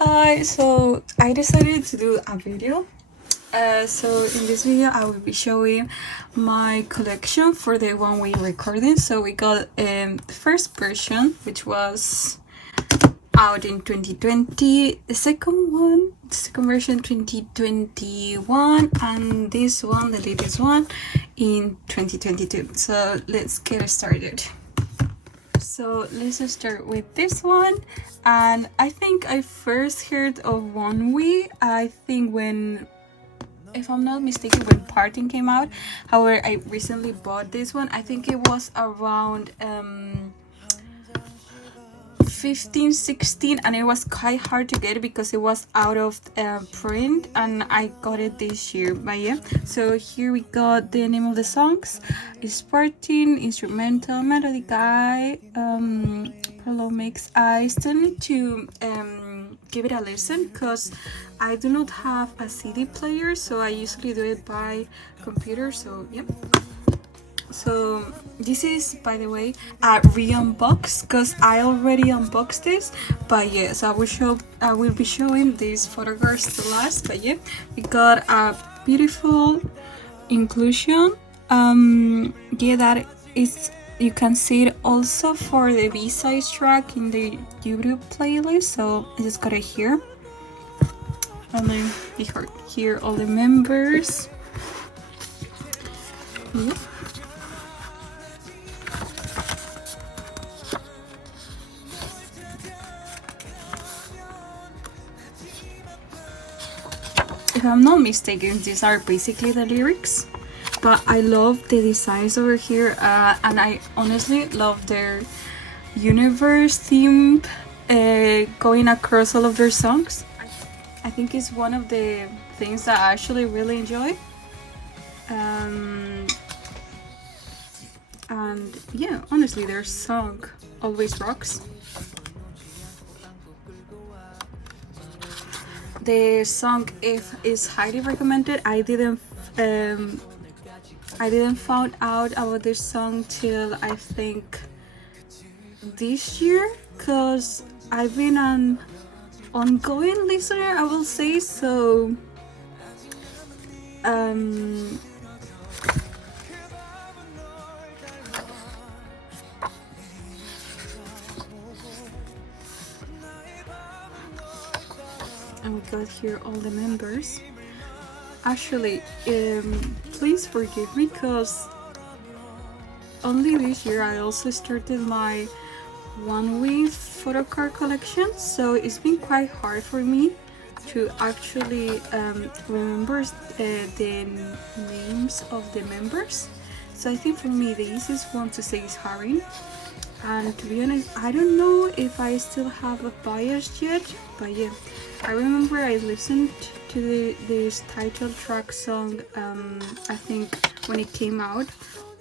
Hi, so I decided to do a video. So in this video I will be showing my collection for the one we recorded. So we got the first version, which was out in 2020, the second version 2021, and this one, the latest one, in 2022. So let's get started. So let's just start with this one. And I think I first heard of One We, I think when, if I'm not mistaken, when Parting came out. However, I recently bought this one. I think it was around 15, 16, and it was quite hard to get because it was out of print, and I got it this year. But yeah, so here we got the name of the songs. It's Parting, instrumental, melody guy, prologue mix. I still need to give it a listen because I do not have a CD player, so I usually do it by computer. So yeah. So this is, by the way, a re-unbox because I already unboxed this. But yeah, so I will be showing these photographs the last. But yeah, we got a beautiful inclusion. Yeah, that is, you can see it also for the B-side track in the YouTube playlist. So I just got it here. And then we heard here all the members. Yeah. If I'm not mistaken, these are basically the lyrics, but I love the designs over here, and I honestly love their universe theme going across all of their songs. I think it's one of the things that I actually really enjoy. And yeah, honestly, their song always rocks. The song is highly recommended. I didn't found out about this song till I think this year, because I've been an ongoing listener, I will say. So and we got here all the members. Actually, please forgive me because only this year I also started my One Week photo card collection, so it's been quite hard for me to actually remember the names of the members. So I think for me the easiest one to say is Harry. And to be honest, I don't know if I still have a bias yet, but yeah, I remember I listened to this title track song, I think when it came out,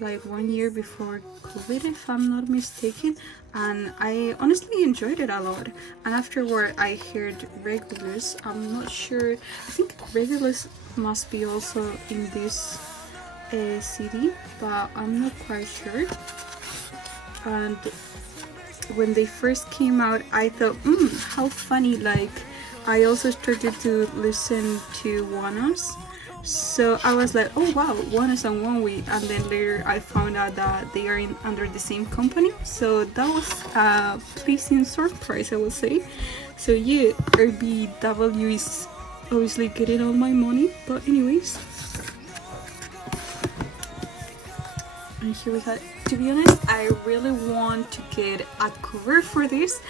like 1 year before COVID, if I'm not mistaken, and I honestly enjoyed it a lot. And afterward I heard Regulus. I'm not sure, I think Regulus must be also in this CD, but I'm not quite sure. And when they first came out, I thought, how funny. Like, I also started to listen to Wanos, so I was like, oh wow, Wanos and One Week. And then later I found out that they are under the same company, so that was a pleasing surprise, I would say. So yeah, RBW is obviously getting all my money, but anyways. And here we have, to be honest, I really want to get a cover for this,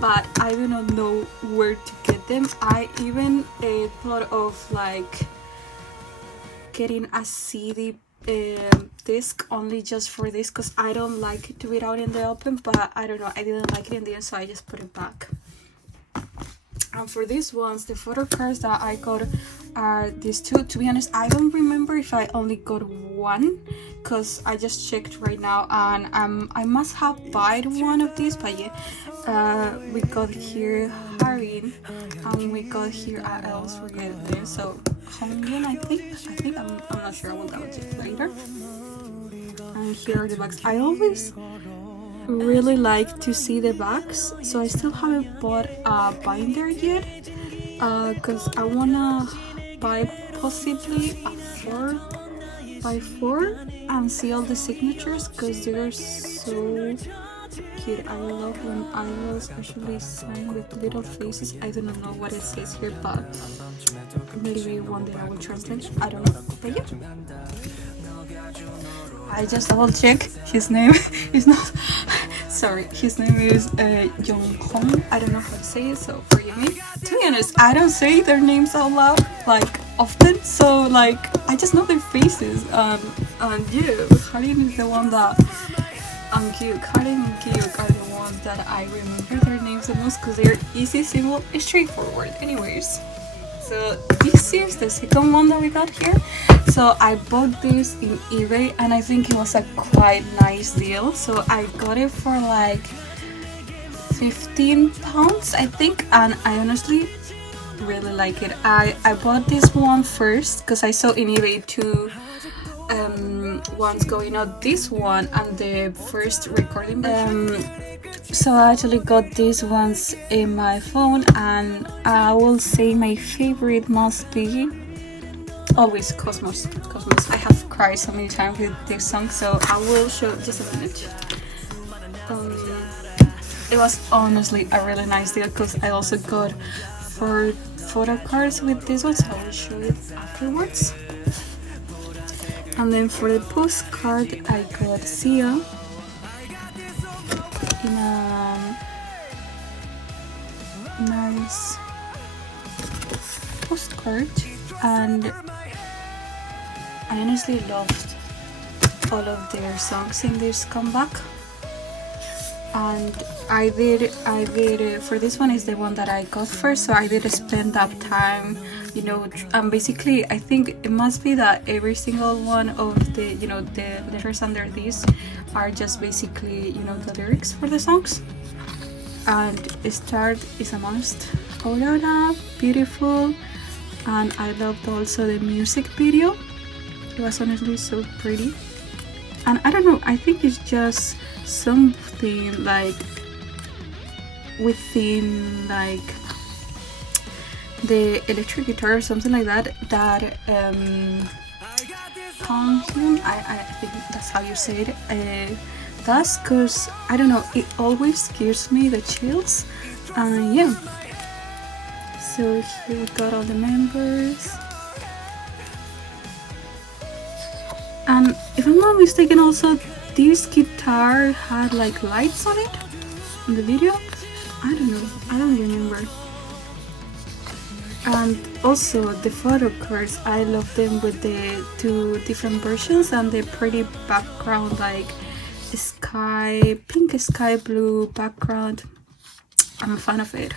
but I do not know where to get them. I even thought of like getting a CD disc only just for this, because I don't like it to be out in the open, but I don't know, I didn't like it in the end, so I just put it back. And for these ones, the photo cards that I got are these two. To be honest, I don't remember if I only got one, because I just checked right now, and I must have bought one of these. But yeah, we got here Harin, and we got here, I always forget this, so Hongyun, I think I'm not sure, I will double check later. And here are the bags. I always really like to see the backs, so I still haven't bought a binder yet, because I wanna buy possibly a 4x4 and see all the signatures, because they're so cute. I love when idols actually sign with little faces. I do not know what it says here, but maybe one day I will translate. I don't know. But yeah, I just double check his name. Is not. Sorry, his name is Jung Hong. I don't know how to say it, so forgive me. To be honest, I don't say their names out loud like often, so like I just know their faces. And yeah, Harin is the one that. And Karin and Kyuk are the ones that I remember their names the most because they're easy, simple, and straightforward. Anyways, so this is the second one that we got here. So I bought this in eBay and I think it was a quite nice deal. So I got it for like £15, I think, and I honestly really like it. I bought this one first because I saw in eBay two ones going out, this one and the first recording so I actually got these ones in my phone, and I will say my favorite must be always Cosmos. I have cried so many times with this song, so I will show just a minute. It was honestly a really nice deal because I also got 4 photo cards with this one, so I will show it afterwards. And then for the postcard, I got Sia in a nice postcard, and I honestly loved all of their songs in this comeback. And I did for this one is the one that I got first, so I did spend that time, you know, basically I think it must be that every single one of the, you know, the letters under these are just basically, you know, the lyrics for the songs. And Start is a must. Aurora, beautiful, and I loved also the music video. It was honestly so pretty, and I don't know, I think it's just something like within like the electric guitar or something like that Hong Hyun, I think that's how you say it, that's because I don't know, it always gives me the chills. Yeah, so here we got all the members, and if I'm not mistaken also this guitar had like lights on it in the video. I don't know, I don't remember. And also the photo cards, I love them with the 2 different versions and the pretty background, like sky, pink sky blue background. I'm a fan of it.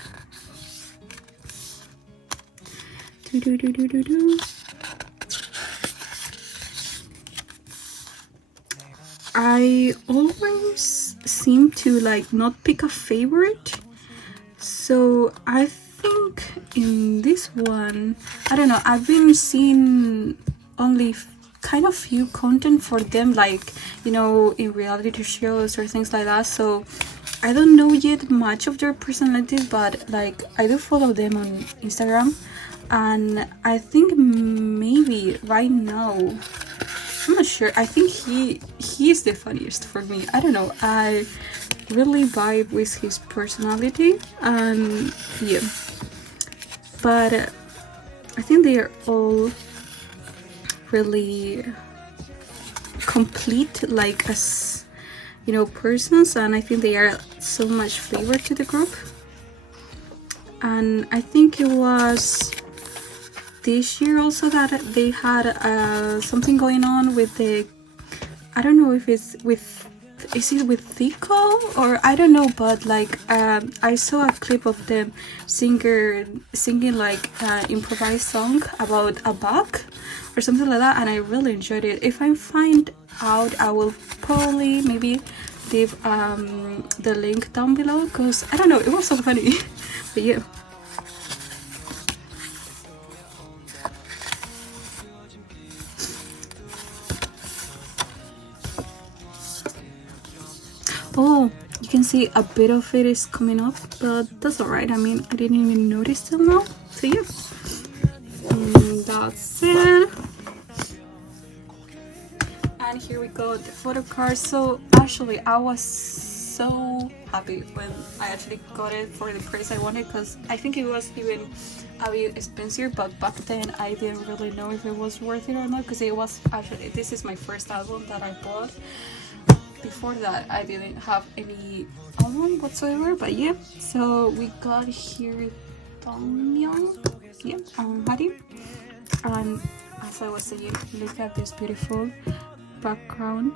I always seem to like not pick a favorite, so I think in this one, I don't know, I've been seeing only kind of few content for them, like, you know, in reality shows or things like that, so I don't know yet much of their personalities, but like I do follow them on Instagram, and I think maybe right now, I'm not sure, I think he is the funniest for me. I don't know, I really vibe with his personality, and yeah, but I think they are all really complete, like, as you know, persons, and I think they are so much flavor to the group. And I think it was this year also that they had something going on with the, I don't know if it's with, is it with Zico or I don't know, but like I saw a clip of them singing like improvised song about a bug or something like that, and I really enjoyed it. If I find out, I will probably maybe leave the link down below, because I don't know, it was so funny. But yeah. Oh, you can see a bit of it is coming up, but that's alright. I mean, I didn't even notice till now. So yeah, that's it. And here we go, the photo card. So actually, I was so happy when I actually got it for the price I wanted, because I think it was even a bit expensive, but back then I didn't really know if it was worth it or not, because it was actually, this is my first album that I bought. Before that I didn't have any album whatsoever, but yeah. So we got here Dongmyeon, yeah, Hari, and as I was saying, look at this beautiful background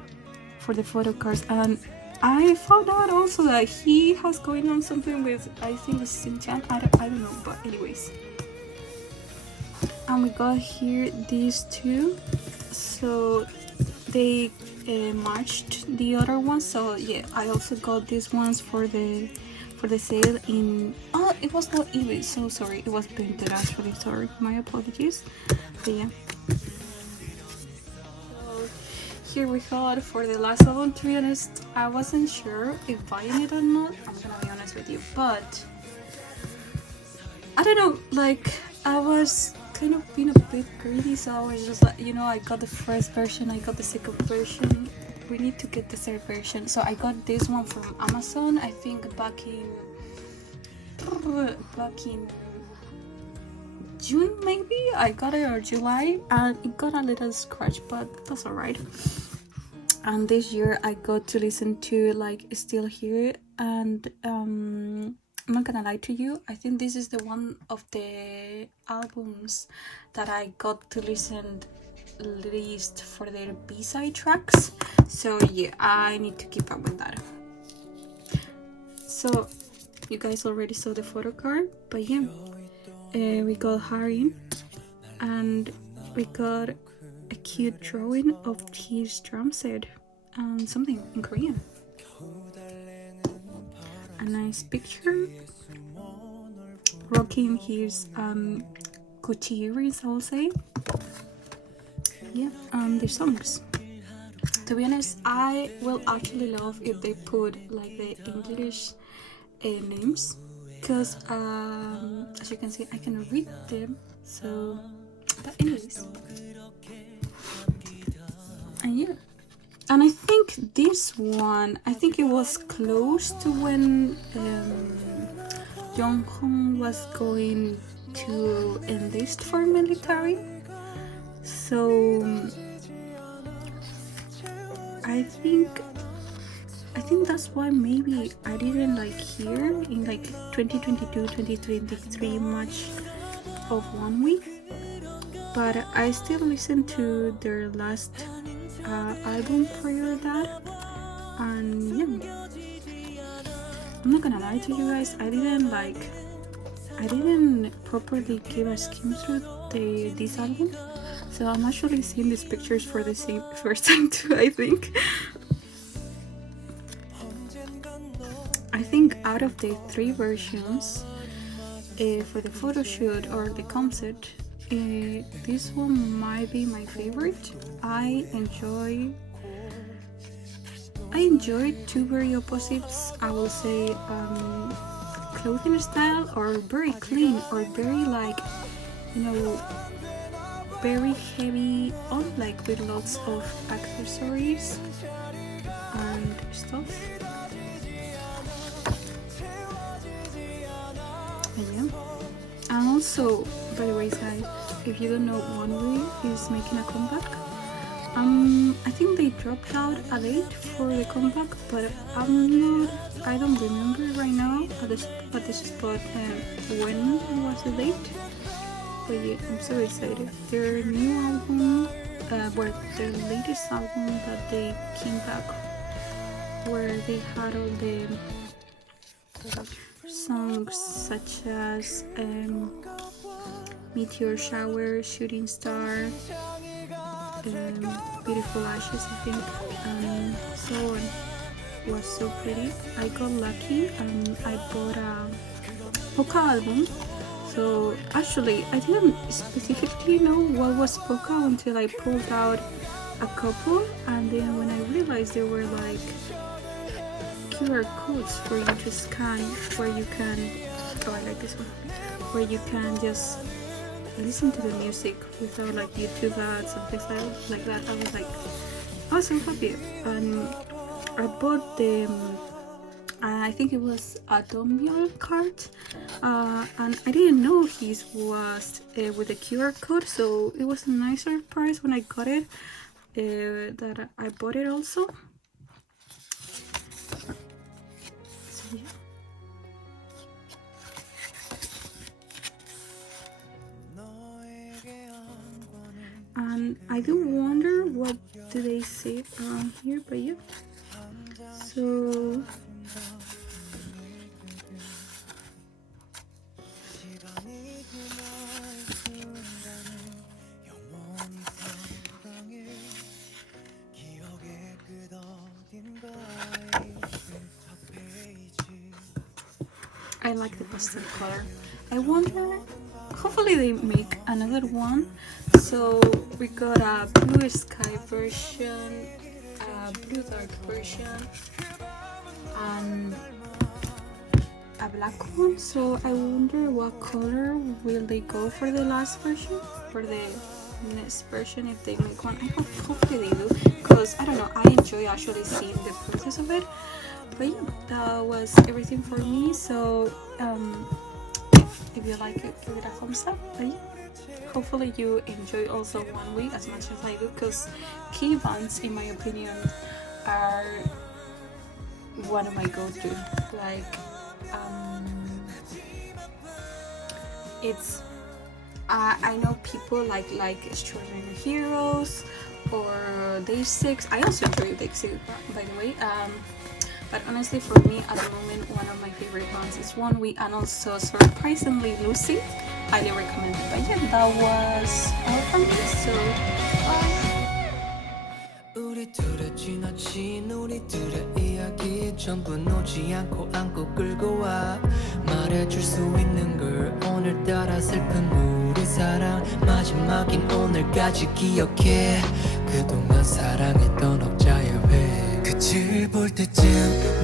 for the photo cards. And I found out also that he has going on something with, I think it's Sinchan, I don't know, but anyways. And we got here these two, so they matched the other ones. So yeah, I also got these ones for the sale in, oh, it was not eBay, so sorry, it was Vinted actually, sorry, my apologies. But yeah, so here we got for the last album. To be honest, I wasn't sure if buying it or not, I'm gonna be honest with you, but I don't know, like I was kind of being a bit greedy, so I was just like, you know, I got the first version, I got the second version, we need to get the third version. So I got this one from Amazon, I think back in June maybe, I got it, or July, and it got a little scratch, but that's alright. And this year I got to listen to like Still Here, and I'm not gonna lie to you, I think this is the one of the albums that I got to listen least for their B-side tracks. So yeah, I need to keep up with that. So you guys already saw the photo card, but yeah, we got Hari, and we got a cute drawing of his drum set and something in Korean. A nice picture, rocking his Gucci earrings, I will say. Yeah, and the songs. To be honest, I will actually love if they put like the English names, because as you can see, I can read them. So, but anyways, and yeah. And I think this one, I think it was close to when Jonghyun was going to enlist for military. So I think that's why maybe I didn't like hear in like 2022, 2023 much of One Week, but I still listened to their last album prior to that, and yeah, I'm not gonna lie to you guys, I didn't properly give a skim through this album, so I'm actually seeing these pictures for the first time too. I think out of the three versions for the photo shoot or the concept, this one might be my favorite. I enjoy two very opposites, I will say, clothing style, or very clean, or very like, you know, very heavy on, like with lots of accessories and stuff. Yeah. And also, by the way, guys, if you don't know, One Way is making a comeback. I think they dropped out a date for the comeback, but I don't remember right now at the spot when was the date. But yeah, I'm so excited. Their new album, their latest album that they came back, where they had all the songs such as Meteor Shower, Shooting Star, Beautiful Ashes, I think, and so on. It was so pretty. I got lucky and I bought a Polka album. So actually, I didn't specifically know what was Polka until I pulled out a couple, and then when I realized they were like QR codes for you to scan, where you can, oh I like this one, where you can just listen to the music without like YouTube ads and things like that. I was so happy, and I bought the I think it was a Dombial card, and I didn't know his was with a QR code, so it was a nice surprise when I got it, that I bought it also. So, yeah. And I do wonder what do they say around here, but yeah. So I like the pastel color. I wonder, hopefully they make another one. So we got a blue sky version, a blue dark version, and a black one. So I wonder what color will they go for the last version, for the next version, if they make one. I hope hopefully they do, because I don't know, I enjoy actually seeing the process of it. But yeah, that was everything for me. So if you like it, give it a thumbs up. But yeah, hopefully you enjoy also 1 week as much as I do, because key bands in my opinion are one of my go-to. Like it's I know people like Extraordinary Heroes or Day 6. I also enjoy Day 6, by the way. But honestly, for me at the moment, one of my favorite bands is 1 week, and also surprisingly Lucy. Highly recommend it. But yeah, that was all from me. So bye. 우리 둘의 지나친 우리 둘의 이야기 전부 놓지 않고 안고 끌고 와 말해줄 수 있는 걸 오늘따라 슬픈 우리 사랑 마지막인 오늘까지 기억해 그동안 사랑했던 억자의 회 끝을 볼 때쯤